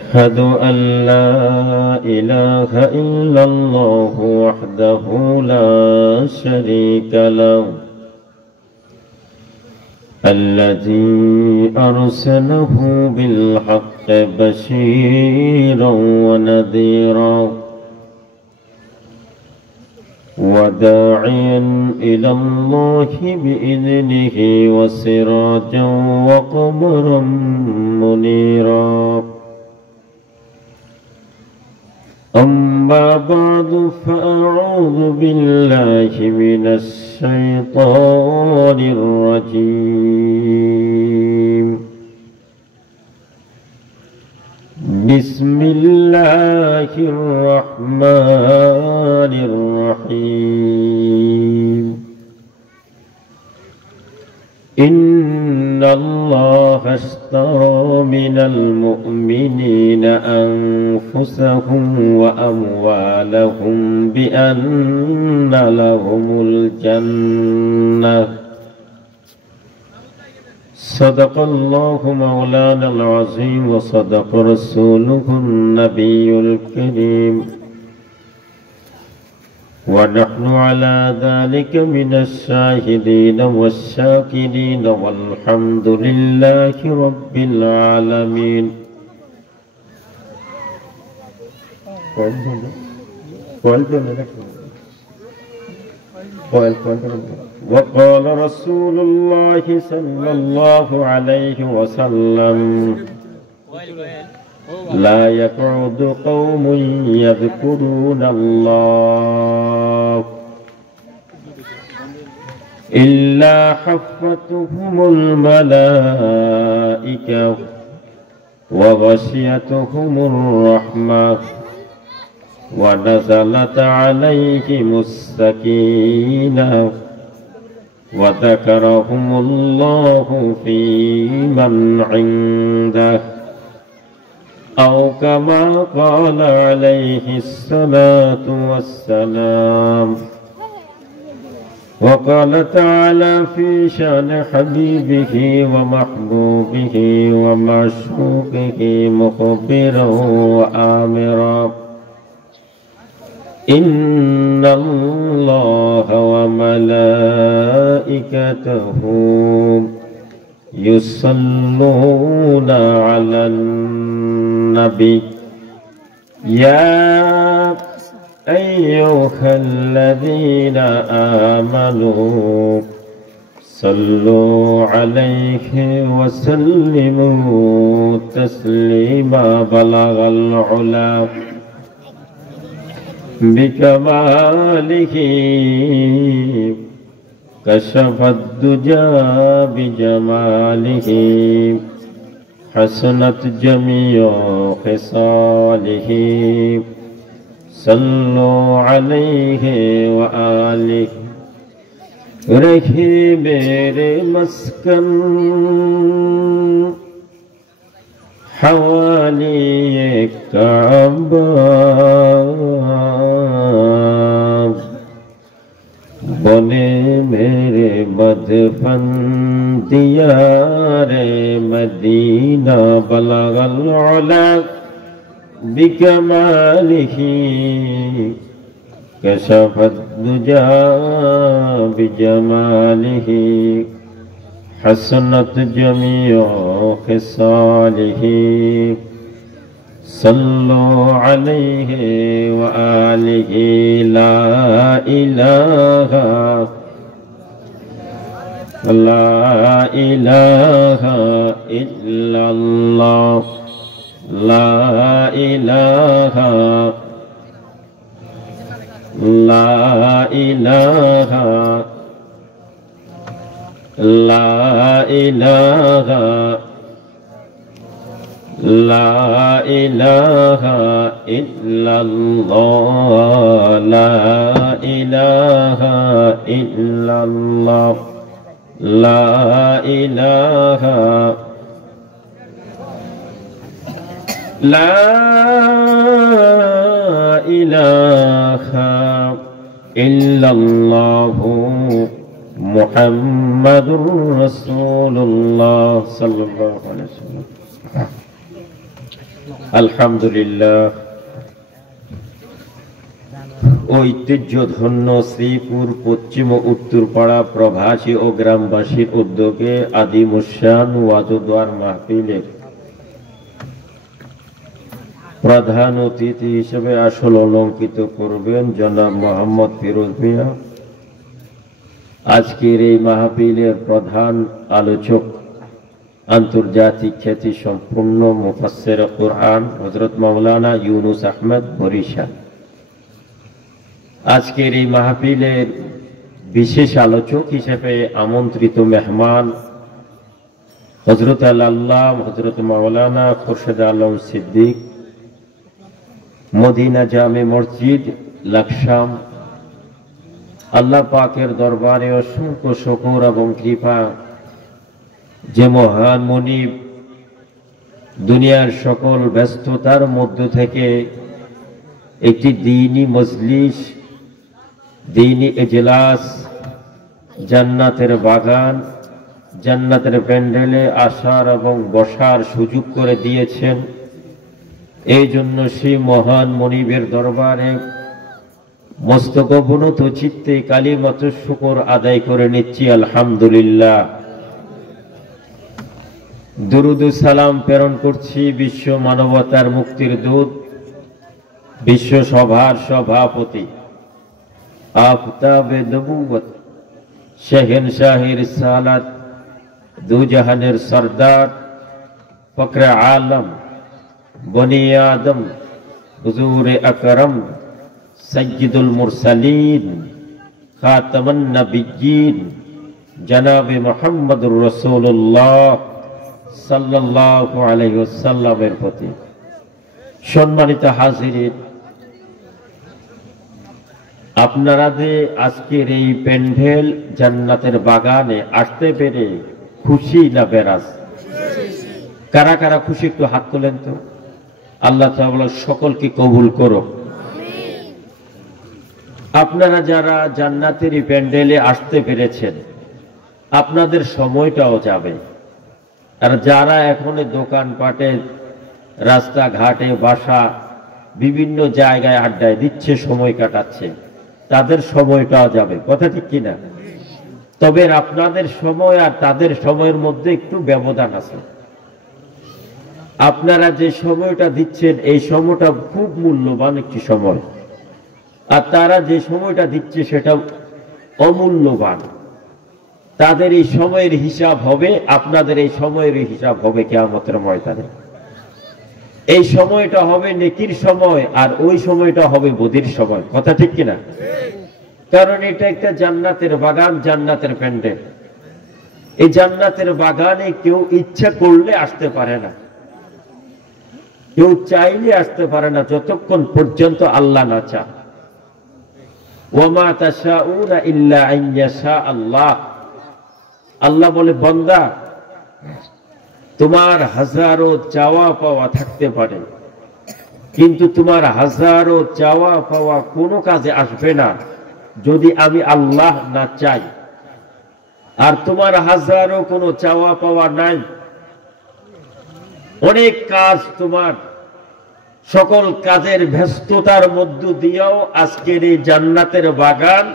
أشهد أن لا إله إلا الله وحده لا شريك له الذي أرسله بالحق بشيرا ونذيرا وداعيا إلى الله بإذنه وسراجا وقمرا منيرا. أما بعد فأعوذ بالله من الشيطان الرجيم. بسم الله الرحمن الرحيم. إن الله اشترى من المؤمنين أنفسهم وأموالهم بأن لهم الجنة. صدق الله مولانا العظيم وصدق رسوله النبي الكريم، ونحن على ذلك من الشاهدين والشاكرين والحمد لله رب العالمين. وقال رسول الله صلى الله عليه وسلم: لا يقعد قوم يذكرون الله إلا حفتهم الملائكة وغشيتهم الرحمة ونزلت عليهم السكينة وذكرهم الله في من عنده، أو كما قال عليه الصلاة والسلام. وقال تعالى في شأن حبيبه ومحبوبه ومعشوقه مخبرا وآمرا: إن الله وملائكته يصلون على النبي يا أيها الذين آمنوا صلوا عليه وسلموا تسليما. بلغ العلا بكماله كشف الدجى بجماله حسنت جميع خصاله. صلوا عليه وآله. رہی میرے مسکن حوالی کعبہ، بنے میرے مدفن دیار مدینہ. بلغ العلا بکمالہ کشف الدجى بجمالہ حسنت جميع خصاله. صلوا عليه وآله. لا إله إلا الله. لا إله إلا الله. لا إله إلا الله. لا إله إلا الله محمد رسول الله صلى الله عليه وسلم. আলহামদুলিল্লাহ ঐতিহ্যধন্য শ্রীপুর পশ্চিম ও উত্তরপাড়া প্রবাসী ও গ্রামবাসীর উদ্যোগে আদিমুশান ওয়াজুদ্ওয়ার মাহফিলের প্রধান অতিথি হিসেবে আসল অলঙ্কিত করবেন জনাব মোহাম্মদ ফিরোজ মিয়া। আজকের এই মাহফিলের প্রধান আলোচক আন্তর্জাতিক খ্যাতি সম্পন্ন মুফাসসির কুরআন হযরত মাওলানা ইউনুস আহমদ বরিশাল। আজকের এই মাহফিলের বিশেষ আলোচক হিসেবে আমন্ত্রিত মেহমান হযরত আল্লাহ হযরত মাওলানা খুরশেদ আলম সিদ্দিক, মদিনা জামে মসজিদ লাকসাম। আল্লাহ পাকের দরবারে অসংখ্য শুকর এবং কৃপা যে মহান মনিব দুনিয়ার সকল ব্যস্ততার মধ্য থেকে একটি দ্বীনি মজলিস, দ্বীনি এজলাস, জান্নাতের বাগান, জান্নাতের প্যান্ডেলে আসার এবং বসার সুযোগ করে দিয়েছেন। এই জন্য সেই মহান মনিবের দরবারে মস্তক অবনত চিত্তে কালিমাত শুকর আদায় করে নিচ্ছি আলহামদুলিল্লাহ। দুরুদ ও সালাম প্রেরণ করছি বিশ্ব মানবতার মুক্তির দূত, বিশ্ব সভার সভাপতি, আফতাবে নবুয়ত, শাহেনশাহের রিসালাত, দুজাহানের সরদার, ফখরে আলম, বনি আদম, হুজুরে আকরম, সৈয়দুল মুরসালিন, খাতামুন নবিয়্যিন, জনাবে মুহাম্মদুর রাসূলুল্লাহ সাল্লাল্লাহু আলাইহি ওয়াসাল্লামের প্রতি। সম্মানিত হাজিরিন, আপনারা যে আজকের এই প্যান্ডেল জান্নাতের বাগানে আসতে পেরে খুশি না বেরাজ? কারা কারা খুশি একটু হাত তোলেন তো। আল্লাহ তাআলা সকলকে কবুল করো। আপনারা যারা জান্নাতের এই প্যান্ডেলে আসতে পেরেছেন, আপনাদের সময়টাও যাবে। আর যারা এখনো দোকানপাটে, রাস্তাঘাটে, বাসা, বিভিন্ন জায়গায় আড্ডায় দিচ্ছে, সময় কাটাচ্ছে, তাদের সময়টাও যাবে। কথা ঠিক কিনা? তবে আপনাদের সময় আর তাদের সময়ের মধ্যে একটু ব্যবধান আছে। আপনারা যে সময়টা দিচ্ছেন এই সময়টা খুব মূল্যবান একটি সময়, আর তারা যে সময়টা দিচ্ছে সেটা অমূল্যবান। তাদের এই সময়ের হিসাব হবে, আপনাদের এই সময়ের হিসাব হবে কিয়ামতের ময়দানে। এই সময়টা হবে নেকির সময়, আর ওই সময়টা হবে বদির সময়। কথা ঠিক কিনা? কারণ এটা একটা জান্নাতের বাগান, জান্নাতের প্যান্ডেল। এই জান্নাতের বাগানে কেউ ইচ্ছা করলে আসতে পারে না, কেউ চাইলে আসতে পারে না, যতক্ষণ পর্যন্ত আল্লাহ না চান। ওয়ামা তাশাউনা ইল্লা আন ইয়াশা আল্লাহ। আল্লাহ বলে, বান্দা, তোমার হাজারো চাওয়া পাওয়া থাকতে পারে, কিন্তু তোমার হাজারো চাওয়া পাওয়া কোনো কাজে আসবে না যদি আমি আল্লাহ না চাই। আর তোমার হাজারো কোনো চাওয়া পাওয়া নাই, অনেক কাজ, তোমার সকল কাজের ব্যস্ততার মধ্য দিয়েও আজকের এই জান্নাতের বাগান,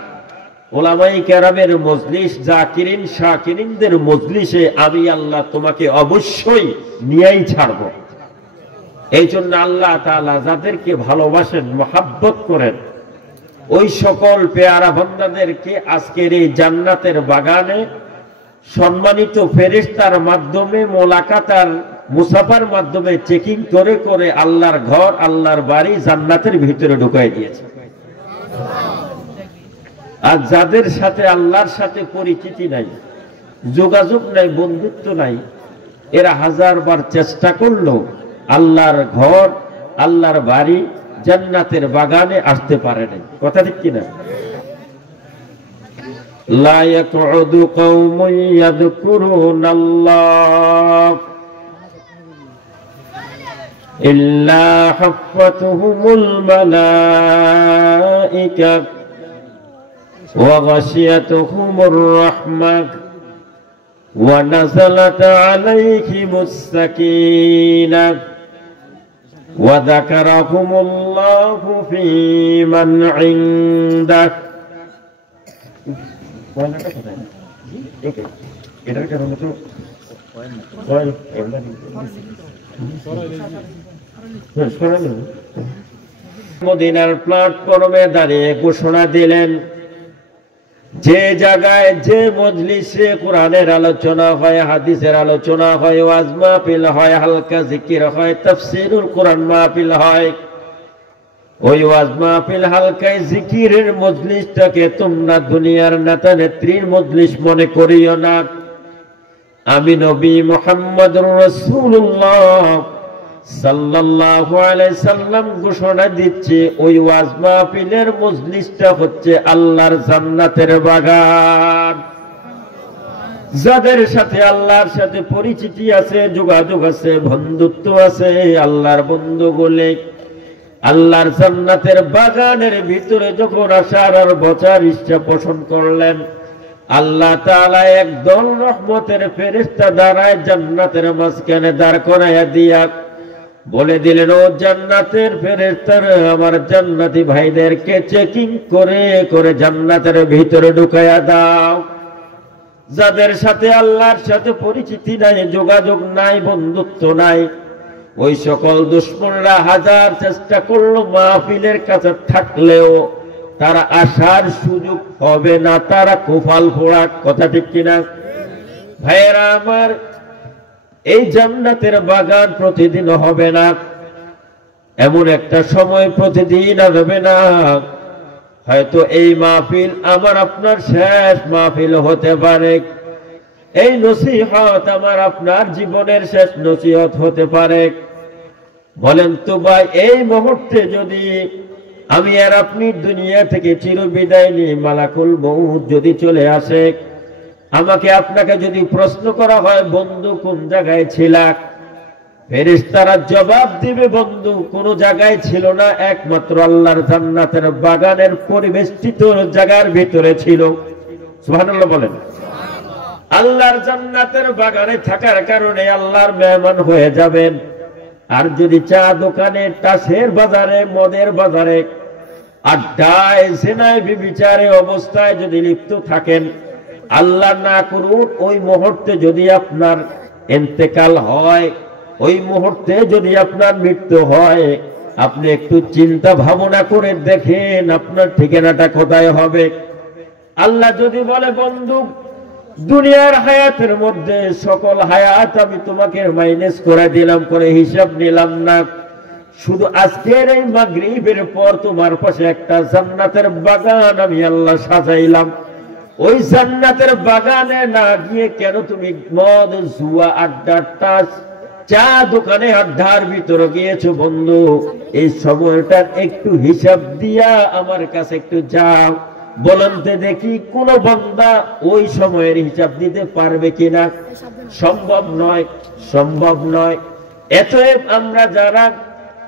ওলামায়ে কেরামের মজলিস, জাকিরিন শাকিরিনদের মজলিসে আমি আল্লাহ তোমাকে অবশ্যই নিয়েই ছাড়ব। এই জন্য আল্লাহ তাআলা যাদেরকে ভালোবাসেন, মহাব্বত করেন, ওই সকল পেয়ারা বান্দাদেরকে আজকের এই জান্নাতের বাগানে সম্মানিত ফেরেশতার মাধ্যমে, মোলাকাতার মুসাফার মাধ্যমে চেকিং করে করে আল্লাহর ঘর, আল্লাহর বাড়ি, জান্নাতের ভিতরে ঢুকাই দিয়েছে। আর যাদের সাথে আল্লাহর সাথে পরিচিতি নাই, যোগাযোগ নাই, বন্ধুত্ব নাই, এরা হাজারবার চেষ্টা করলো আল্লাহর ঘর, আল্লাহর বাড়ি, জান্নাতের বাগানে আসতে পারে নাই। কথা ঠিক কিনা? লা ইয়াকউদু কওমুন ইয়াযকুরুনাল্লাহ ইল্লা হাফাতুহুমুল মালাইকা ওয়া গাশিয়াতুহুমুর রাহমাহ ওয়া নাযালাত আলাইহিমুস সাকিনাহ ওয়াযাকারাকুমুল্লাহু ফী মান ইনদাহ। এটার কারণে তো মদিনার প্ল্যাটফর্মে দাঁড়িয়ে ঘোষণা দিলেন, যে জায়গায় যে মজলিসে কোরআনের আলোচনা হয়, হাদিসের আলোচনা হয়, ওয়াজ মাহফিল হয়, হালকা জিকির হয়, তাফসীরুল কোরআন মাহফিল হয়, ওই ওয়াজ মাহফিল হালকা জিকিরের মজলিসটাকে তোমরা দুনিয়ার নেতা নেত্রীর মজলিস মনে করিও না। আমি নবী মুহাম্মদুর রাসূলুল্লাহ সাল্লাল্লাহু আলাইহি সাল্লাম ঘোষণা দিচ্ছে, ওই ওয়াজ মাহফিলের মজলিসটা হচ্ছে আল্লাহর জান্নাতের বাগান। যাদের সাথে আল্লাহর সাথে পরিচিতি আছে, যোগাযোগ আছে, বন্ধুত্ব আছে, আল্লাহর বন্ধু বলে আল্লাহর জান্নাতের বাগানের ভিতরে যখন আসার আর বসার ইচ্ছা পোষণ করলেন, আল্লাহ তাআলা একদল রহমতের ফেরেশতা দ্বারায় জান্নাতের মাঝখানে দাঁড় করাইয়া দিয়া বলে দিলেন, ও জান্নাতের ফেরেশতারা, আমার জান্নাতি ভাইদেরকে চেকিং করে করে জান্নাতের ভিতরে ঢুকাইয়া দাও। যাদের সাথে আল্লাহর সাথে পরিচিতি নাই, যোগাযোগ নাই, বন্ধুত্ব নাই, ওই সকল দুশমনরা হাজার চেষ্টা করলো মাহফিলের কাছে থাকলেও তারা আসার সুযোগ হবে না, তারা কোফাল ফোড়া। কথা ঠিক কিনা ভাইয়েরা আমার? এই জান্নাতের বাগান প্রতিদিন হবে না, এমন একটা সময় প্রতিদিন আসবে না, হয়তো এই মাহফিল আমার আপনার শেষ মাহফিল হতে পারে, এই নসিহত আমার আপনার জীবনের শেষ নসিহত হতে পারে। বলেন তো ভাই, এই মুহূর্তে যদি আমি আর আপনি দুনিয়া থেকে চিরবিদায় নিয়ে মালাকুল মউত যদি চলে আসে, আমাকে আপনাকে যদি প্রশ্ন করা হয়, বন্ধু কোন জায়গায় ছিলা? ফেরেশতারা জবাব দিবে, বন্ধু কোন জায়গায় ছিল না, একমাত্র আল্লাহর জান্নাতের বাগানের পরিবেষ্টিত জায়গার ভিতরে ছিল। সুবহানাল্লাহ বলেন। আল্লাহর জান্নাতের বাগানে থাকার কারণে আল্লাহর মেহমান হয়ে যাবেন। আর যদি চা দোকানে, টাসের বাজারে, মদের বাজারে, আড্ডায়, জেনায়, ব্যভিচারে অবস্থায় যদি লিপ্ত থাকেন, আল্লাহ না করুন ওই মুহূর্তে যদি আপনার ইন্তেকাল হয়, ওই মুহূর্তে যদি আপনার মৃত্যু হয়, আপনি একটু চিন্তা ভাবনা করে দেখেন আপনার ঠিকানাটা কোথায় হবে। আল্লাহ যদি বলে, বন্ধু দুনিয়ার হায়াতের মধ্যে সকল হায়াত আমি তোমাকে মাইনাস করে দিলাম, করে হিসাব নিলাম না, শুধু আজকের এই মাগরিবের পর তোমার পাশে একটা জান্নাতের বাগান আমি আল্লাহ সাজাইলাম, ওই জান্নাতের বাগানে না গিয়ে কেন তুমি মদ, জুয়া, আড্ডা, টাস, চা দোকানে আড্ডার ভিতরে গিয়েছো? বন্ধু এই সময়টার একটু হিসাব দিয়া আমার কাছে একটু যাও। বলেন তো দেখি, কোন বান্দা ওই সময়ের হিসাব দিতে পারবে কিনা? সম্ভব নয়, সম্ভব নয়। এতএব আমরা যারা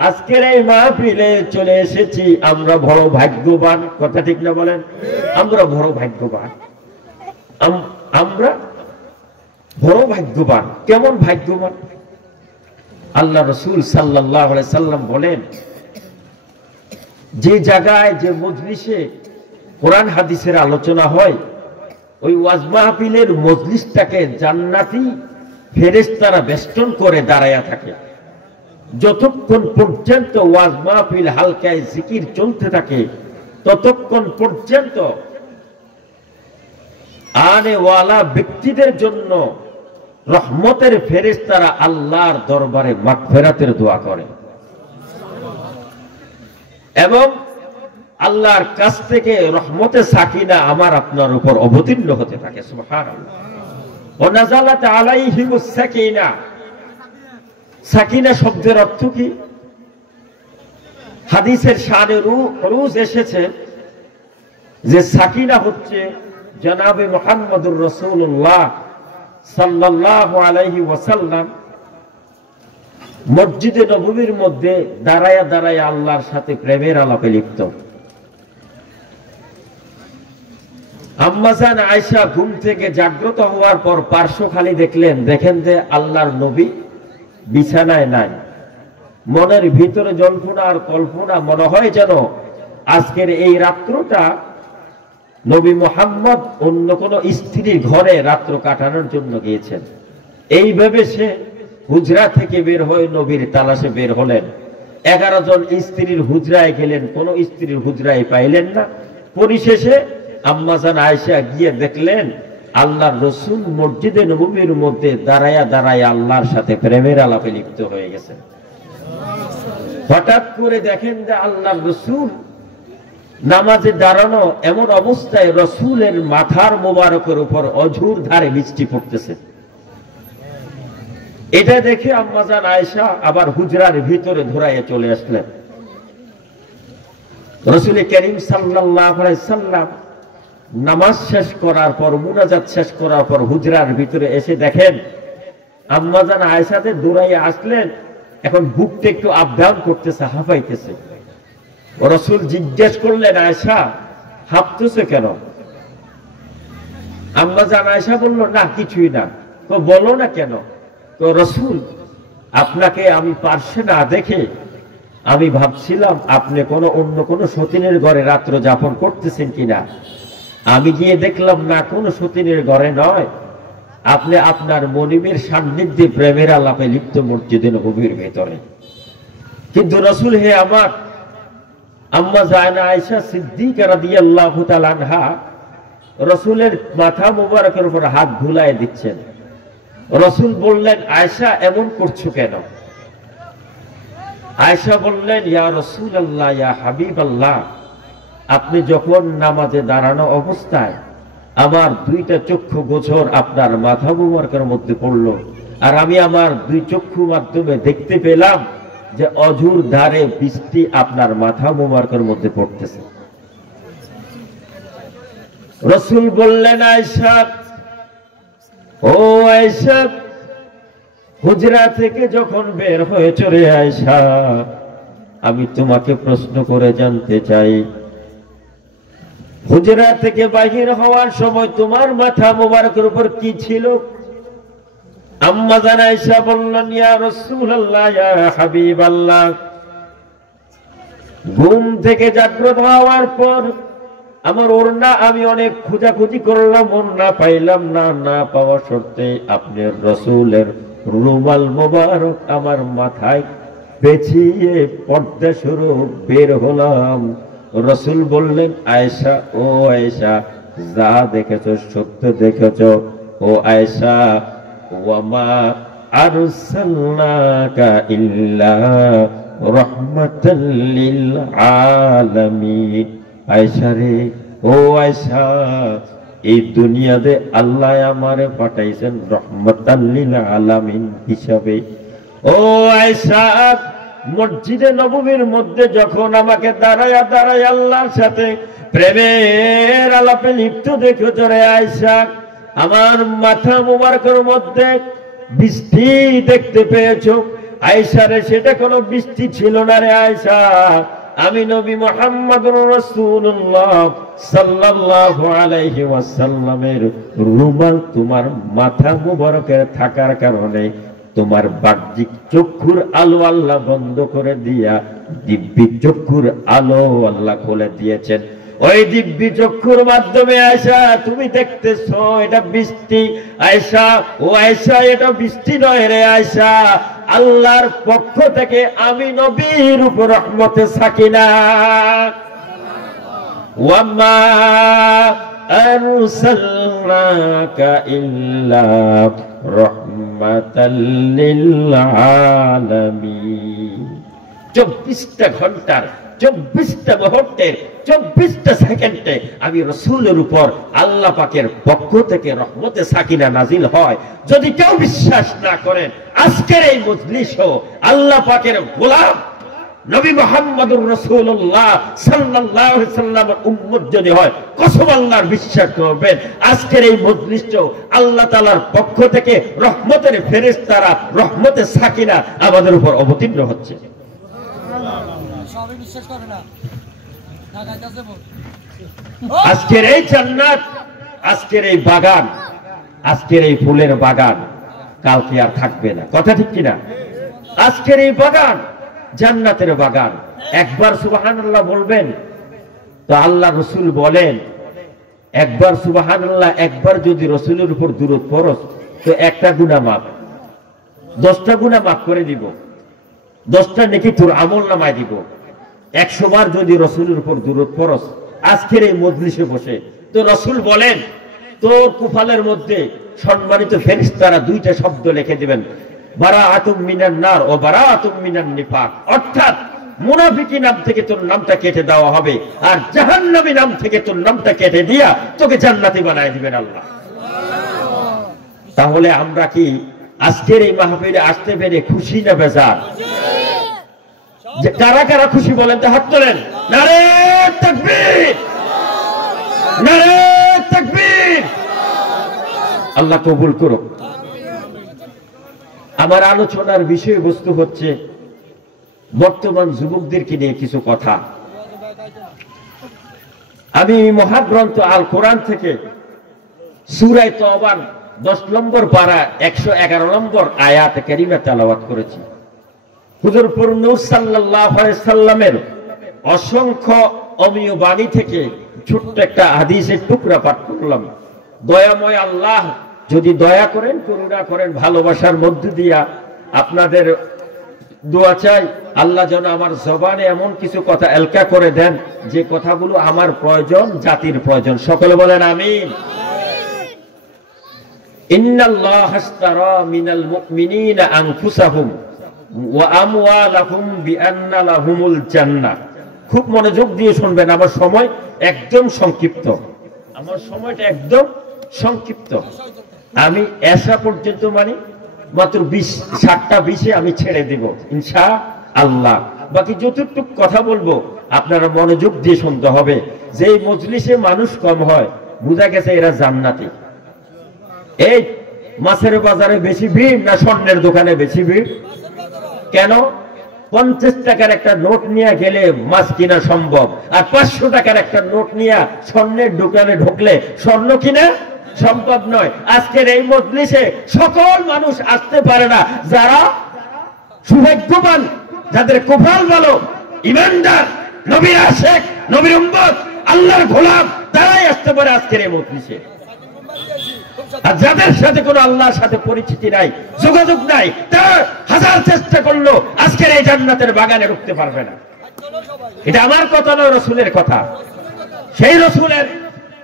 আজকের এই মাহফিলে চলে এসেছি, আমরা বড় ভাগ্যবান। কথা ঠিক না বলেন? আমরা বড় ভাগ্যবান, আমরা বড় ভাগ্যবান। কেমন ভাগ্যবান? আল্লাহ রাসূল সাল্লাল্লাহু আলাইহি সাল্লাম বলেন, যে জায়গায় যে মজলিসে কোরআন হাদিসের আলোচনা হয়, ওই ওয়াজ মাহফিলের মজলিসটাকে জান্নাতি ফেরেশতারা বেষ্টন করে দাঁড়ায়া থাকে। যতক্ষণ পর্যন্ত ওয়াজ মাহফিল হালকায় জিকির চলতে থাকে, ততক্ষণ পর্যন্ত আনেওয়ালা ব্যক্তিদের জন্য রহমতের ফেরেশতারা আল্লাহর দরবারে মাগফিরাতের দোয়া করে এবং আল্লাহর কাছ থেকে রহমতে সাকিনা আমার আপনার উপর অবতীর্ণ হতে থাকে। সুবহানাল্লাহ। ওয়া নাযালাত আলাইহিমুস সাকিনা। সাকিনা শব্দের অর্থ কি? হাদিসের শানে রুজ এসেছে যে সাকিনা হচ্ছে জনাবে মুহাম্মদুর রাসূলুল্লাহ সাল্লাল্লাহু আলাইহি ওয়াসাল্লাম মসজিদে নববীর মধ্যে দাঁড়ায়া দাঁড়ায়া আল্লাহর সাথে প্রেমের আলাপে লিপ্ত। আম্মাজান আয়েশা ঘুম থেকে জাগ্রত হওয়ার পর পার্শ্ব খালি দেখলেন, দেখেন যে আল্লাহর নবী বিছানায় নাই, মনের ভিতরে জল্পনা আর কল্পনা, মনে হয় যেন আজকের এই রাত্রটা নবী মুহাম্মদ অন্য কোন স্ত্রীর ঘরে রাত্র কাটানোর জন্য গিয়েছেন। এইভাবে সে হুজরা থেকে বের হয়ে নবীর তালাশে বের হলেন। 11 জন স্ত্রীর হুজরায় গেলেন, কোন স্ত্রীর হুজরায় পাইলেন না। পরিশেষে আম্মাজান আয়েশা গিয়ে দেখলেন আল্লাহর রাসূল মসজিদে নববীর মধ্যে দাঁড়ায়া দাঁড়ায়া আল্লাহর সাথে প্রেমের আলাপে লিপ্ত হয়ে গেছেন। হঠাৎ করে দেখেন যে আল্লাহর রাসূল নামাজে দাঁড়ানো, এমন অবস্থায় রাসূলের মাথার মোবারকের উপর অঝোর ধারে বৃষ্টি পড়তেছে। এটা দেখে আম্মাজান আয়েশা আবার হুজরার ভিতরে ধরাইয়া চলে আসলেন। রাসূল করিম সাল্লাল্লাহু আলাইহি সাল্লাম নামাজ শেষ করার পর, মুনাজাত শেষ করার পর হুজরার ভিতরে এসে দেখেন আম্মাজান আয়েশাতে দৌড়াইয়া আসলেন। এখন বুকটা একটু আপ ডাউন করতেছে, হাঁপাইতেছে। রাসূল জিজ্ঞেস করলেন, আয়েশা হাঁপতেছে কেন? আম্মাজান আয়েশা বলল, না কিছুই না। তো বলো না কেন? তো রাসূল, আপনাকে আমি পার্শ্বে না দেখে আমি ভাবছিলাম আপনি অন্য কোন সতীনের ঘরে রাত্র যাপন করতেছেন কিনা। আমি গিয়ে দেখলাম না, কোন সতীনের ঘরে নয়, আপনি আপনার মনিবের সান্নিধ্যে প্রেমের আলাপে লিপ্ত মসজিদে নববীর ভেতরে। কিন্তু রাসূল, হে আমার আম্মা জানা আয়েশা সিদ্দিকা রাদিয়াল্লাহু তাআলা আনহা রাসূলের মাথা মোবারকের উপর হাত বুলায় দিচ্ছেন। রাসূল বললেন, আয়েশা এমন করছো কেন? আয়েশা বললেন, ইয়া রাসূলুল্লাহ, ইয়া হাবিবাল্লাহ, আপনি যখন নামাজে দাঁড়ানো অবস্থায় আমার দুইটা চক্ষু গোচর আপনার মাথা মোবারকের মধ্যে পড়লো, আর আমি আমার দুই চক্ষু মাধ্যমে দেখতে পেলাম যে অঝোর ধারে বৃষ্টি আপনার মাথা মোবারকের মধ্যে পড়তেছে। রাসূল বললেন, আয়েশা, ও আয়েশা, হুজরা থেকে যখন বের হয়ে চলে আয়েশা, আমি তোমাকে প্রশ্ন করে জানতে চাই, হুজরা থেকে বাহির হওয়ার সময় তোমার মাথা মোবারকের উপর কি ছিল? আম্মা জান আয়েশা বললেন, ইয়া রাসূলুল্লাহ, ইয়া হাবিবাল্লাহ, ঘুম থেকে জাগ্রত হওয়ার পর আমার ওড়না আমি অনেক খোঁজাখুঁজি করলাম, ওড়না পাইলাম না। না পাওয়া সত্ত্বে আপনি রাসূলের রুমাল মোবারক আমার মাথায় পেঁচিয়ে পর্দা স্বরূপ বের হলাম। রাসূল বললেন, আয়েশা, ও আয়েশা, যা দেখেছো সত্য দেখেছো। ও আয়েশা, ওয়ামা আরসালনাকা ইল্লা রাহমাতাল লিল আলামিন। আয়েশা রে, ও আয়েশা, এই দুনিয়াতে আল্লাহ আমারে পাঠাইছেন রহমাতাল লিল আলামিন হিসাবে। ও আয়েশা, মসজিদে নববীর মধ্যে যখন আমাকে দাঁড়ায়া দাঁড়ায় আল্লাহর সাথে প্রেমের আলাপে লিপ্ত দেখেছো রে আয়েশা, আমার মাথা মুবারকের মধ্যে বৃষ্টি দেখতে পেয়েছো। আয়েশা রে, সেটা কোনো বৃষ্টি ছিল না রে আয়েশা, আমি নবী মুহাম্মদুর রাসূলুল্লাহ সাল্লাল্লাহু আলাইহি ওয়াসাল্লামের রুমাল তোমার মাথা মুবারকের থাকার কারণে তোমার বাহ্যিক চক্ষুর আলো আল্লাহ বন্ধ করে দিয়া দিব্যি চক্ষুর আলো আল্লাহ খুলে দিয়েছেন। ওই দিব্যি চক্ষুর মাধ্যমে আয়েশা তুমি দেখতেছো এটা বৃষ্টি। আয়েশা, ও আয়েশা, এটা বৃষ্টি নয় রে আয়েশা, আল্লাহর পক্ষ থেকে আমি নবীর উপর রহমতে সাকিনা। ওয়ামা আরসালনাকা ইল্লা রাহমাতাল লিল আলামিন। 24টা ঘন্টার 24টা মুহূর্তের 24টা সেকেন্ডে আমি রাসূলের উপর আল্লাহ পাকের পক্ষ থেকে রহমতে সাকিনা নাজিল হয়। যদি কেউ বিশ্বাস না করেন, আজকের এই মজলিসও আল্লাহ পাকের গোলাম নবী মুহাম্মদুর রাসূলুল্লাহ সাল্লাল্লাহু আলাইহি সাল্লামের উম্মত যদি হয়, কসম আল্লাহর বিশ্বাস করবেন, আজকের এই মজলিসও আল্লাহ তাআলার পক্ষ থেকে রহমতের ফেরেশতারা রহমতে সাকিনা আমাদের উপর অবতীর্ণ হচ্ছে। আজকের এই জান্নাত, আজকের এই বাগান, আজকের এই ফুলের বাগান কালকে আর থাকবে না। কথা ঠিক কিনা? আজকের এই বাগান জান্নাতের বাগান। একবার সুবহানাল্লাহ বলবেন তো আল্লাহ রসুল বলেন, একবার সুবহানাল্লাহ, একবার যদি রসুলের উপর দুরূদ পড়স তো একটা গুনাহ মাফ, 10টা গুনাহ মাফ করে দিব, 10টা নেকি তোর আমল নামায় দিব। 100 বার যদি রসুলের উপর দুরূদ পড়স আজকের এই মজলিসে বসে, তো রসুল বলেন তোর কুফালের মধ্যে সম্মানিত ফেরেশতারা 2টা শব্দ লিখে দিবেন, বারাআতুম মিনান নার ও বারাআতুম মিনান নিফাক। অর্থাৎ মুনাফিকি নাম থেকে তোর নামটা কেটে দেওয়া হবে, আর জাহান্নামী নাম থেকে তোর নামটা কেটে দিয়া তোকে জান্নাতি বানায় দিবেন আল্লাহ। তাহলে আমরা কি আজকের এই মাহফিলে আসতে পেরে খুশি না বেজার? যে কারা কারা খুশি বলেন তো হাত তোলেন। নারে তাকবীর, নারে তাকবীর। আল্লাহ কবুল করুক। আমার আলোচনার বিষয়বস্তু হচ্ছে বর্তমান যুবকদেরকে নিয়ে কিছু কথা। আমি মহাগ্রন্থ আল কোরআন থেকে সূরা তওবার 10 নম্বর পারা 111 নম্বর আয়াত কারিমা তেলাওয়াত করেছি। হুজুর নূর সাল্লাল্লাহু আলাইহি সাল্লামের অসংখ্য অমীয় বাণী থেকে ছোট্ট একটা হাদিসের টুকরা পাঠ করলাম। দয়াময় আল্লাহ যদি দয়া করেন, করুণা করেন, ভালোবাসার মধ্য দিয়া আপনাদের দোয়া চাই আল্লাহ যেন আমার জবানে এমন কিছু কথা এলকা করে দেন যে কথাগুলো আমার প্রয়োজন, জাতির প্রয়োজন। সকলে বলেন আমিন। ইন্নাল্লাহা আশতারা মিনাল মুমিনিনা আনফুসাহুম ওয়া আমওয়ালাহুম বিআন্না লাহুমুল জান্নাহ। খুব মনোযোগ দিয়ে শুনবেন, আমার সময় একদম সংক্ষিপ্ত, আমার সময়টা একদম সংক্ষিপ্ত। আমি এসা পর্যন্ত মানে মাত্র 7:20 আমি ছেড়ে দিব ইনশাআল্লাহ। বাকি যতটুকু কথা বলবো আপনারা মনোযোগ দিয়ে শুনতে হবে। যে মজলিসে মানুষ কম হয় বোঝা গেছে এরা জান্নাতি। এই মাছের বাজারে বেশি ভিড় না স্বর্ণের দোকানে বেশি ভিড়? কেন? 50 টাকার একটা নোট নিয়ে গেলে মাছ কিনা সম্ভব, আর 500 টাকার একটা নোট নিয়ে স্বর্ণের দোকানে ঢুকলে স্বর্ণ কিনা সম্ভব নয়। আজকের এই মজলিসে সকল মানুষ আসতে পারে না। যারা সৌভাগ্যবান, যাদের কপাল ভালো, ইমানদার, নবীর আশিক, নবীর উম্মত, আল্লাহর গোলাম, তারাই আসতে পারে আজকের এই মজলিসে। আর যাদের সাথে কোনো আল্লাহর সাথে পরিচিতি নাই, যোগাযোগ নাই, তারা হাজার চেষ্টা করলো আজকের এই জান্নাতের বাগানে ঢুকতে পারবে না। এটা আমার কথা নয়, রাসূলের কথা। সেই রাসূলের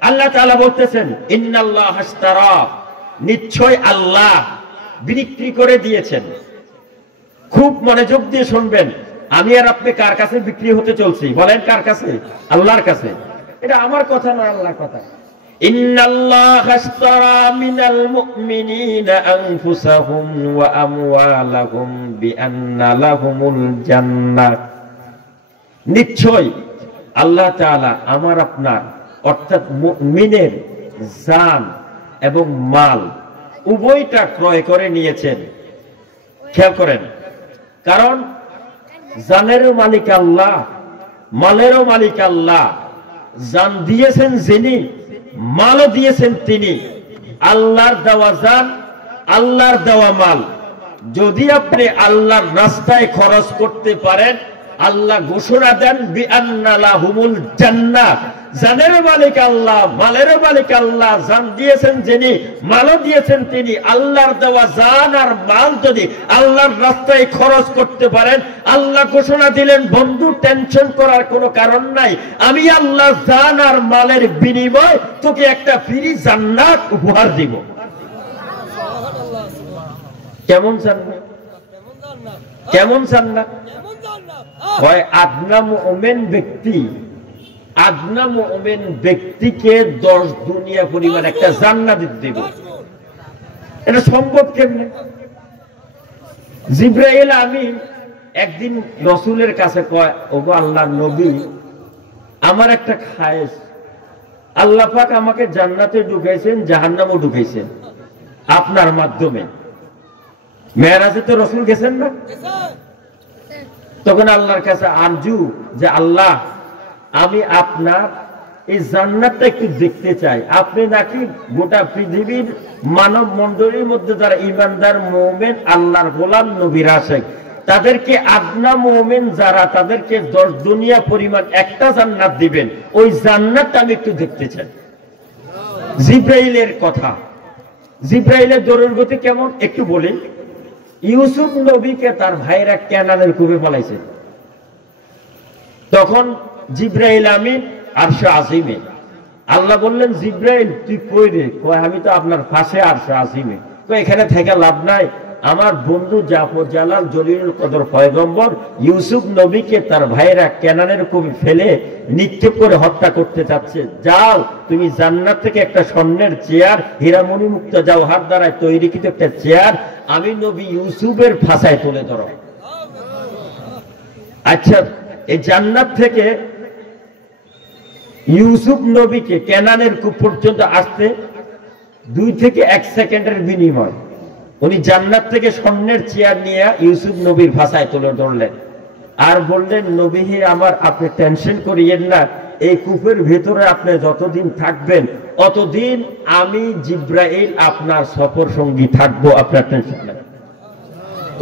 আল্লাহ তাআলা বলতেছেন ইন্নাল্লাহা আশতারা, নিশ্চয় আল্লাহ বিক্রি করে দিয়েছেন। খুব মনোযোগ দিয়ে শুনবেন। আমি আর আপনি কার কাছে বিক্রি হতে চলছি বলেন? কার কাছে? আল্লাহর কাছে। এটা আমার কথা না, আল্লাহর কথা। ইন্নাল্লাহা আশতারা মিনাল মুমিনিনা আনফুসাহুম ওয়া আমওয়ালাহুম বিআন্না লাহুমুল জান্নাহ। নিশ্চয় আল্লাহ তাআলা আমার আপনার অর্থাৎ মুমিনের জান এবং মাল উভয়টা ক্রয় করে নিয়েছেন। খেয়াল করেন, কারণ জানেরও মালিক আল্লাহ, মালেরও মালিক আল্লাহ। জান দিয়েছেন যিনি, মালও দিয়েছেন তিনি। আল্লাহর দেওয়া জান, আল্লাহর দেওয়া মাল যদি আপনি আল্লাহর রাস্তায় খরচ করতে পারেন, আল্লাহ ঘোষণা দেন বিআন্না লাহুমুল জান্নাহ। জানেরও মালিক আল্লাহ, মালেরও মালিক আল্লাহ। জান দিয়েছেন যিনি, মালও দিয়েছেন তিনি। আল্লাহর দেওয়া জান আর মাল যদি আল্লাহর রাস্তায় খরচ করতে পারেন, আল্লাহ ঘোষণা দিলেন বন্ধু টেনশন করার কোনো কারণ নাই, আমি আল্লাহ জান আর মালের বিনিময় তোকে একটা ফ্রি জান্নাত উপহার দিব। কেমন জান্নাত? কেমন জান্নাত? হয় আদনা মুমিন ব্যক্তি, আদনা মুমিন ব্যক্তিকে 10 দুনিয়া পরিমাণ একটা জান্নাত দেব। এটা সম্ভব কেমনে? জিবরাইল আমিন একদিন রাসূলের কাছে কয়, ওগো আল্লাহর নবী, আমার একটা খায়েশ, আল্লাহ পাক আমাকে জান্নাতে ঢুকাইছেন, জাহান্নামও ঢুকাইছেন আপনার মাধ্যমে। মেরাজে তো রাসূল গেছেন না? তখন আল্লাহর কাছে আরজু যে আল্লাহ, আমি আপনার এই জান্নাতটা একটু দেখতে চাই। আপনি নাকি গোটা পৃথিবীর মানব মণ্ডলীর মধ্যে যারা ইমানদার মুমিন আল্লাহর গোলাম নবীর আশিক, তাদেরকে আদনা মুমিন যারা, তাদেরকে 10 দুনিয়া পরিমাণ একটা জান্নাত দিবেন। ওই জান্নাতটা আমি একটু দেখতে চাই। জিব্রাইলের কথা, জিব্রাইলের দৌড়ের গতি কেমন একটু বলি। ইউসুফ নবীকে তার ভাইরা ক্যানানের কূপে ফেলাইছে। তখন জিব্রাইল আমিন আরশে আজিমে, আল্লাহ বললেন জিব্রাইল তুই কই রে? কয় আমি তো আপনার পাশে আরশে আজিমে। তো এখানে থেকে লাভ নাই, আমার বন্ধু জাফর জালাল জলিলুল কদর পয়গম্বর ইউসুফ নবীকে তার ভাইরা ক্যানানের কূপে ফেলে নিক্ষেপ করে হত্যা করতে চাচ্ছে। যাও তুমি জান্নাত থেকে একটা স্বর্ণের চেয়ার, হীরামণি মুক্তা জওহর দ্বারা তৈরিকৃত একটা চেয়ার আমি নবী ইউসুফের ফাঁসায় তুলে ধরো। আচ্ছা, এই জান্নাত থেকে ইউসুফ নবীকে ক্যানানের কূপ পর্যন্ত আসতে 2 থেকে 1 সেকেন্ডের বিনিময় উনি জান্নাত থেকে স্বর্ণের চেয়ার নিয়ে ইউসুফ নবীর ভাষায় তুলে ধরলেন আর বললেন, নবী হে আমার, আপনি টেনশন করিয়েন না, এই কূপের ভেতরে আপনি যতদিন থাকবেন অতদিন আমি জিব্রাইল আপনার সফর সঙ্গী থাকবো, আপনার টেনশন নাই।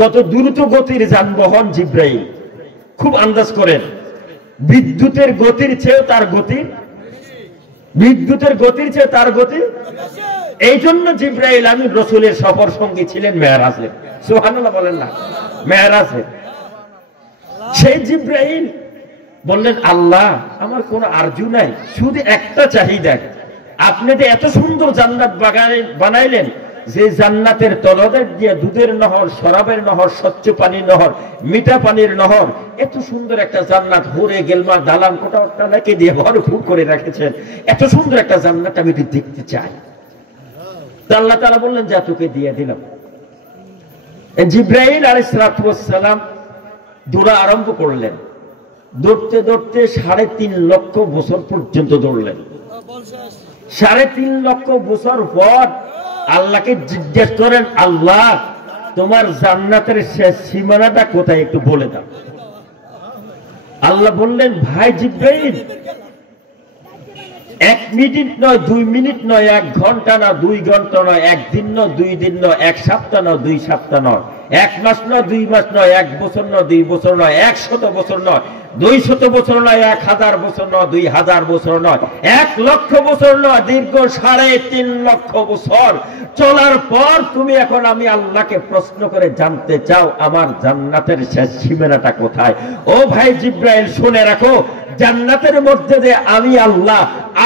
কত দ্রুত গতির যানবাহন জিব্রাইল, খুব আন্দাজ করেন। বিদ্যুতের গতির চেয়েও তার গতি, বিদ্যুতের গতির চেয়ে তার গতি। এই জন্য জিব্রাইল আমিন রাসূলের সফর সঙ্গী ছিলেন মেরাজে। সুবহানাল্লাহ বলেন না, মেরাজে। সেই জিব্রাইল বললেন, আল্লাহ আমার কোনো আরজু নাই, শুধু একটা চাহিদা, আপনি যে এত সুন্দর জান্নাত বানাইলেন, যে জান্নাতের তলদেশ দিয়ে দুধের নহর, শরাবের নহর, স্বচ্ছ পানির নহর, মিঠা পানির নহর, এত সুন্দর একটা জান্নাত, হুরে গেলমা দালান কোটা অট্টালিকা দিয়ে ভরপুর করে রেখেছেন, এত সুন্দর একটা জান্নাত আমি দেখতে চাই। আল্লাহ তাআলা বললেন, যা তোকে দিয়ে দিলাম। জিব্রাইল আলাইহিস সালাম দৌড়া আরম্ভ করলেন। দৌড়তে দৌড়তে 3.5 লক্ষ বছর পর্যন্ত দৌড়লেন। 3.5 লক্ষ বছর পর আল্লাহকে জিজ্ঞেস করেন, আল্লাহ তোমার জান্নাতের শেষ সীমানাটা কোথায় একটু বলে দাও। আল্লাহ বললেন, ভাই জিব্রাইল, 1 মিনিট নয়, 2 মিনিট নয়, 1 ঘন্টা না, 2 ঘন্টা নয়, 1 দিন নয়, 2 দিন নয়, 1 সপ্তাহ নয়, 2 সপ্তাহ নয়, 1 মাস নয়, 2 মাস নয়, 1 বছর নয়, 2 বছর নয়, 100 বছর নয়, 200 বছর নয়, 1000 বছর নয়, 2000 বছর নয়, 1 লক্ষ বছর নয়, দীর্ঘ 3.5 লক্ষ বছর চলার পর তুমি এখন আমি আল্লাহকে প্রশ্ন করে জানতে চাও আমার জান্নাতের শেষ সীমানাটা কোথায়। ও ভাই জিব্রাইল, শুনে রাখো, জান্নাতের মধ্যে যে আমি আল্লাহ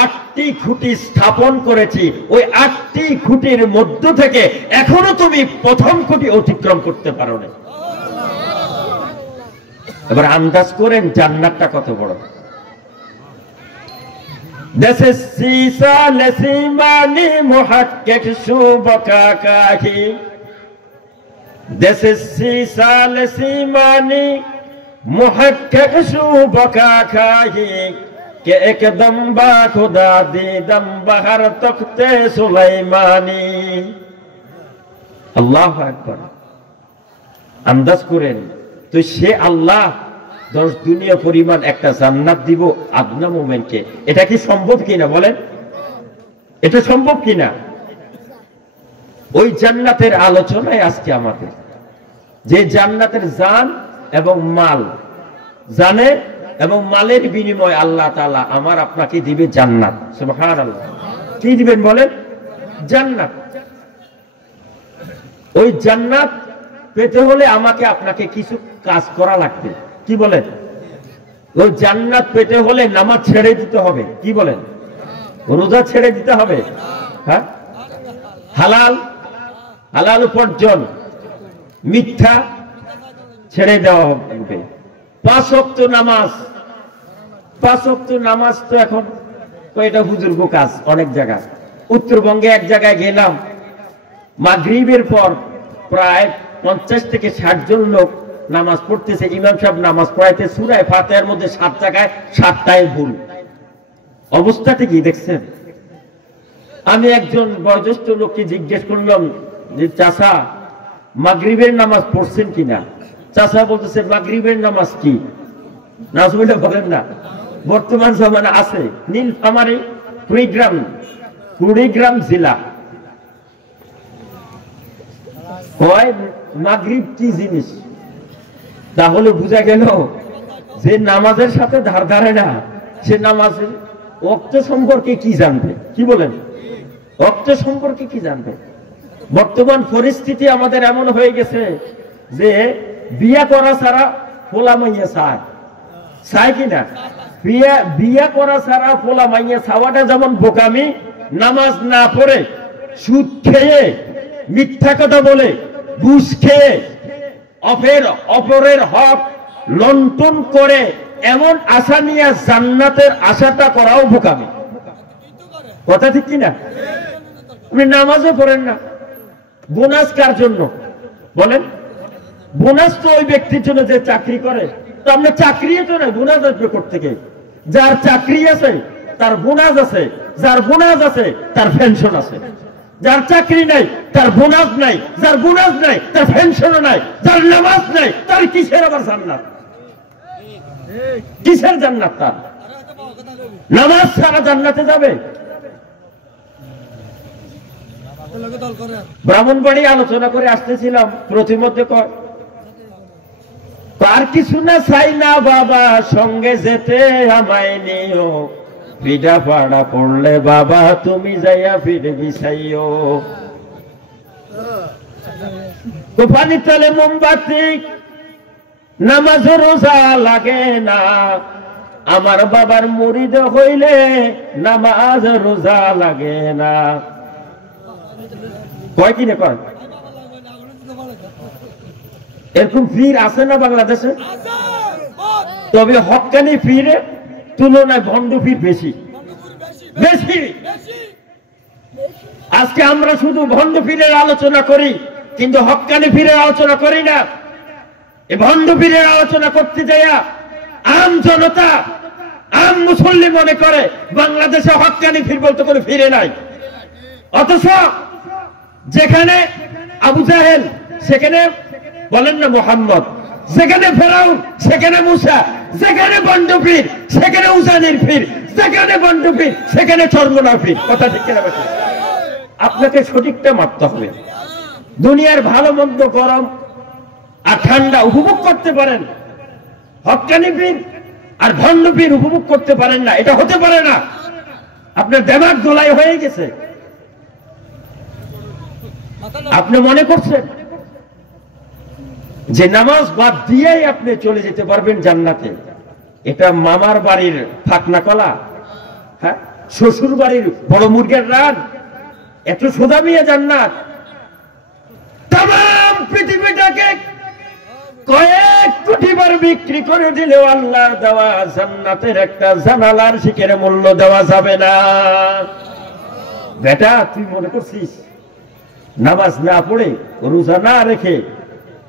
8টি খুঁটি স্থাপন করেছি, ওই 8টি খুঁটির মধ্য থেকে এখনো তুমি প্রথম খুঁটি অতিক্রম করতে পারো না। এবার আন্দাজ করেন জান্নাতটা কত বড়। দেশে সিসা লসিমানি মুহাক্কিক সুবকাকাহি, দেশে সিসা লসিমানি মুহাক্কিক সুবকাকাহি কে একদম বা খুদা দিদম বাহার তখতে সুলাইমানি। আল্লাহু আকবার। আন্দাজ করেন তো, সে আল্লাহ 10 দুনিয়া পরিমাণ একটা জান্নাত দিব আদনা মুমিনকে। এটা কি সম্ভব কিনা বলেন? এটা সম্ভব কিনা? ওই জান্নাতের আলোচনায় আজকে আমাদের, যে জান্নাতের জান এবং মাল, জানে এবং মালের বিনিময় আল্লাহ তাআলা আমার আপনাকে দিবে জান্নাত। সুবহানাল্লাহ। কি দিবেন বলেন? জান্নাত। ওই জান্নাত পেতে হলে আমাকে আপনাকে কিছু কাজ করা লাগবে। কি বলেন? ওই জান্নাত পেতে হলে নামাজ ছেড়ে দিতে হবে। কি বলেন? রোজা ছেড়ে দিতে হবে। হ্যাঁ, হালাল হালাল উপার্জন, মিথ্যা ছেড়ে দেওয়া হবে। 5 ওয়াক্ত নামাজ, 5 ওয়াক্ত নামাজ তো এখন এটা বুজুর্গ কাজ। অনেক জায়গায়, উত্তরবঙ্গে এক জায়গায় গেলাম, মাগরিবের পর প্রায় 50 থেকে 60 জন লোক নামাজ পড়তেছে। ইমাম সাহেব নামাজ পড়াইতে সূরা ফাতিহার মধ্যে 7 জায়গায় 7টায় ভুল। অবস্থাটা কি দেখছেন? আমি একজন বয়োজ্যেষ্ঠ লোককে জিজ্ঞেস করলাম যে, চাচা মাগরিবের নামাজ পড়ছেন কিনা? চাচা বলতেছে, মাগরিবের নামাজ কি? নাজমুল্লাহ বলেন না, বর্তমান জমানা আছে নীলফামারী কুড়িগ্রাম জেলা। হয় মাগরিব কি জিনিস? তাহলে বোঝা গেল যে নামাজের সাথে ধার ধারে না, সে নামাজের ওয়াক্ত সম্পর্কে কি জানবে? কি বলেন? ওয়াক্ত সম্পর্কে কি জানবে? বর্তমান পরিস্থিতি আমাদের এমন হয়ে গেছে যে বিয়া করা ছাড়া পোলা মাইয়া চায়, চায় কিনা? বিয়া করা ছাড়া পোলা মাইয়া চাওয়াটা যেমন বোকামি, নামাজ না পড়ে সুদ খেয়ে মিথ্যা কথা বলে ঘুষ খেয়ে অপরের হক লন্ঠন করে এমন আশা নিয়ে জান্নাতের আশাটা করাও বোকামি। কথা ঠিক কিনা? আপনি নামাজও পড়েন না, বোনাস কার জন্য বলেন? বোনাস তো ওই ব্যক্তির জন্য যে চাকরি করে। তো আমরা চাকরিও তো না, বোনাস আসবে কোত্থেকে? যার চাকরি আছে তার বোনাস আছে, যার বোনাস আছে তার পেনশন আছে। যার চাকরি নাই তার বোনাস নাই, যার বোনাস নাই তার পেনশনও নাই, যার নামাজ নাই তার কিসের আবার জান্নাত? কিসের জান্নাত তার? নামাজ ছাড়া জান্নাতে যাবে? ব্রাহ্মণবাড়ি আলোচনা করে আসতেছিলাম, প্রতিমধ্যে আর কিছু না চাই না বাবা, সঙ্গে যেতে আমায় নিও, পিঠা পাড়া পড়লে বাবা তুমি যাইয়া ফিরে বিছাইও। তো পানির তলে মোমবাতি, নামাজ রোজা লাগে না, আমার বাবার মুরিদ হইলে নামাজ রোজা লাগে না। কয় কিনে কয়? এরকম পীর আছে না বাংলাদেশে? তবে হক্কানি পীরের তুলনায় ভণ্ড পীর বেশি বেশি। আজকে আমরা শুধু ভণ্ড পীরের আলোচনা করি, কিন্তু হক্কানি পীরের আলোচনা করি না। এই ভণ্ড পীরের আলোচনা করতে যাইয়া আম জনতা, আম মুসল্লি মনে করে বাংলাদেশে হক্কানি পীর বলতে কোনো ফিরে নাই। অথচ যেখানে আবু জাহেল সেখানে বলেন না মোহাম্মদ, যেখানে ফেরাউন সেখানে মুসা, যেখানে বন্ড পীর সেখানে উজানির পীর, যেখানে বন্ড পীর সেখানে চর্মনার পীর। কথা ঠিক কিনা? আপনাকে সঠিকটা মাপতে হবে। দুনিয়ার ভালো মন্দ, গরম আর ঠান্ডা উপভোগ করতে পারেন, হক্কানি পীর আর ভণ্ড পীর উপভোগ করতে পারেন না, এটা হতে পারে না। আপনার দেমাগ দোলাই হয়ে গেছে। আপনি মনে করছেন যে নামাজ বাদ দিয়েই আপনি চলে যেতে পারবেন জান্নাতে? এটা মামার বাড়ির ফাকনা কলা, হ্যাঁ, শ্বশুর বাড়ির বড় মুরগের রান, এত সোজা মিয়া জান্নাত? তাম পৃথিবীটাকে কয়েক কোটি বার বিক্রি করে দিলেও আল্লাহর দেওয়া জান্নাতের একটা জানালার শিখের মূল্য দেওয়া যাবে না। বেটা, তুই মনে করছিস নামাজ না পড়ে, রোজা না রেখে,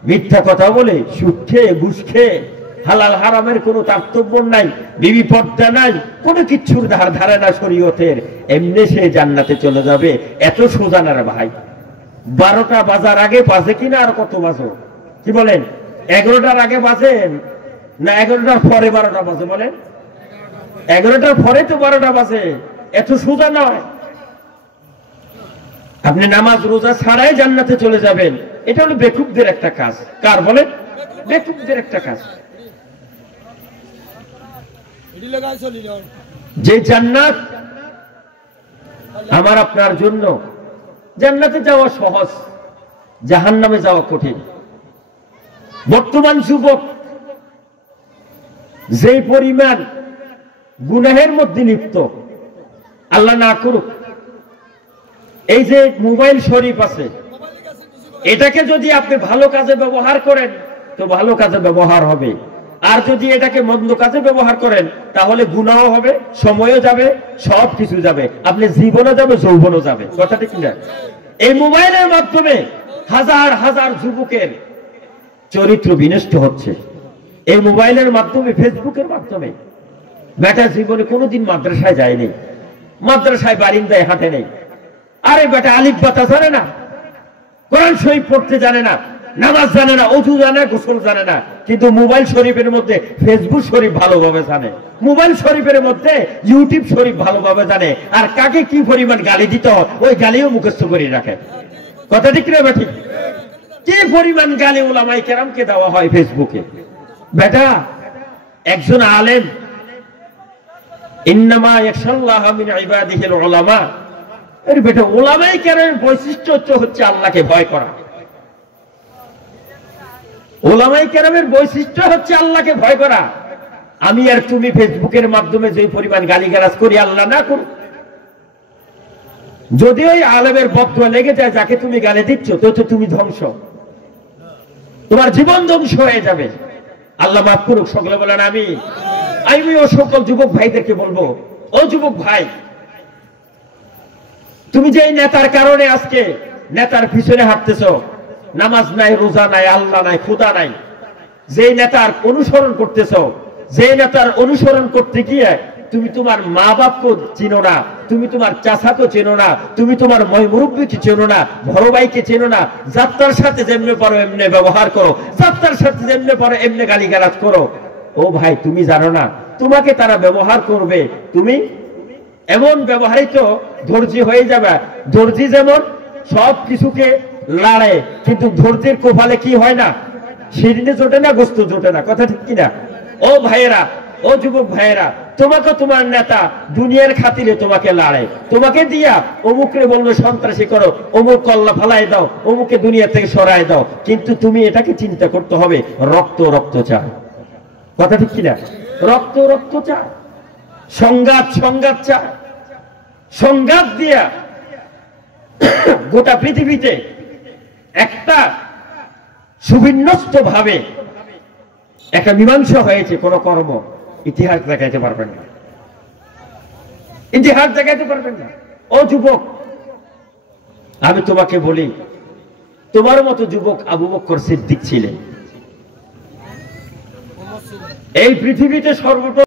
মিথ্যা কথা বলে, সুদ খেয়ে, ঘুষ খেয়ে, হালাল হারামের কোনো তারতম্য নাই, বিবি পর্দা নাই, কোনো কিচ্ছুর ধার ধারে না শরীয়তের, এমনি সে জান্নাতে চলে যাবে? এত সোজা না রে ভাই। 12টা বাজার আগে বাজে কিনা? আর কত বাজো? কি বলেন? 11টার আগে বাজেন না 11টার পরে 12টা বাজে? বলেন 11টার পরে তো 12টা বাজে। এত সোজা নয়। আপনি নামাজ রোজা ছাড়াই জান্নাতে চলে যাবেন, এটা হলো বেকুবদের একটা কাজ। কার বলেন? বেকুবদের একটা কাজ। যে জান্নাত আমার আপনার জন্য, জান্নাতে যাওয়া সহজ, জাহান্নামে যাওয়া কঠিন। বর্তমান যুবক যে পরিমাণ গুনাহের মধ্যে লিপ্ত, আল্লাহ না করুক, এই যে মোবাইল শরীফ আছে, এটাকে যদি আপনি ভালো কাজে ব্যবহার করেন তো ভালো কাজে ব্যবহার হবে, আর যদি এটাকে মন্দ কাজে ব্যবহার করেন তাহলে গুনাহ হবে, সময়ও যাবে, সব কিছু যাবে, আপনি জীবনও যাবে, যৌবনও যাবে। কথাটা কি না? এই মোবাইলের মাধ্যমে হাজার হাজার যুবকের চরিত্র বিনষ্ট হচ্ছে। এই মোবাইলের মাধ্যমে, ফেসবুকের মাধ্যমে। বেটা জীবনে কোনোদিন মাদ্রাসায় যায়নি, মাদ্রাসায় বারিন্দায় হাঁটে নেই। আরে বেটা আলিফ বাতা জানে না, কোরআন শরীফ পড়তে জানে না, নামাজ জানে না, ওযু জানে না, গোসল জানে না, কিন্তু মোবাইল শরীফের মধ্যে ফেসবুক শরীফ ভালোভাবে জানে, মোবাইল শরীফের মধ্যে ইউটিউব শরীফ ভালোভাবে জানে, আর কাকে কি পরিমাণ গালি দিতে হয় ওই গালিও মুখস্থ করে রাখে। কথা ঠিক না বেঠিক? কি পরিমাণ গালি উলামায়ে কেরামকে দেওয়া হয় ফেসবুকে, বেটা একজন আলেম, ইন্নামা ইয়াখশাল্লাহ মিন ইবাদিহিল উলামা, এর বেটা উলামায়ে কেরামের বৈশিষ্ট্য হচ্ছে আল্লাহকে ভয় করা। উলামায়ে কেরামের বৈশিষ্ট্য হচ্ছে আল্লাহকে ভয় করা। আমি আর তুমি ফেসবুকের মাধ্যমে যে পরিমাণ গালিগালাজ করি, আল্লাহ না করুক, যদি ওই আলেমের বদদুয়া লেগে যায় যাকে তুমি গালি দিচ্ছ, তো তুমি ধ্বংস, তোমার জীবন ধ্বংস হয়ে যাবে। আল্লাহ মাফ করুক, সকলে বলেন আমিন। আমি ও সকল যুবক ভাইদেরকে বলবো, ও যুবক ভাই, তুমি যে নেতার কারণে আজকে নেতার পিছনে হাঁটতেছ, নামাজ নাই, রোজা নাই, আল্লাহ নাই, খোদা নাই, যে নেতার অনুসরণ করতেছ, যে নেতার অনুসরণ করতে গিয়ে তুমি তোমার মা বাপকে চিনো না, তুমি তোমার চাচাকে চেনো না, তুমি তোমার মুরব্বীকে চেনো না, বড় ভাইকে চেনো না, যাত্রার সাথে যেমনে পারো এমনি ব্যবহার করো, যাত্রার সাথে যেমনে পারো এমনি গালিগালাজ করো। ও ভাই, তুমি জানো না তোমাকে তারা ব্যবহার করবে, তুমি এমন ব্যবহারিত ধৈর্য হয়ে যাবে। দর্জি যেমন সব কিছুকে লাড়ে, কিন্তু ধৈর্যের কোপালে কি হয় না, শিরনে জোটে না, গোস্ত জোটে না। কথা ঠিক কিনা? ও ভাইয়েরা, ও যুবক ভাইয়েরা, তোমাকে তোমার নেতা দুনিয়ার খাতিরে তোমাকে লাড়ে, তোমাকে দিয়া অমুকরে বলবে সন্ত্রাসী করো, অমুক কল্লা ফালাই দাও, অমুকে দুনিয়া থেকে সরাই দাও, কিন্তু তুমি এটাকে চিন্তা করতে হবে রক্ত রক্ত চায়। কথা ঠিক কিনা? রক্ত রক্ত চায়, সংঘাত সংঘাত চায়, সংঘাত দিয়া গোটা পৃথিবীতে একটা সুবিন্যস্ত ভাবে একটা মীমাংসা হয়েছে। কোন কর্ম ইতিহাস দেখাইতে পারবেন না, ইতিহাস দেখাইতে পারবেন না। ও যুবক, আমি তোমাকে বলি, তোমার মতো যুবক আবু বকর সিদ্দিক ছিলেন। এই পৃথিবীতে সর্বপ্রথম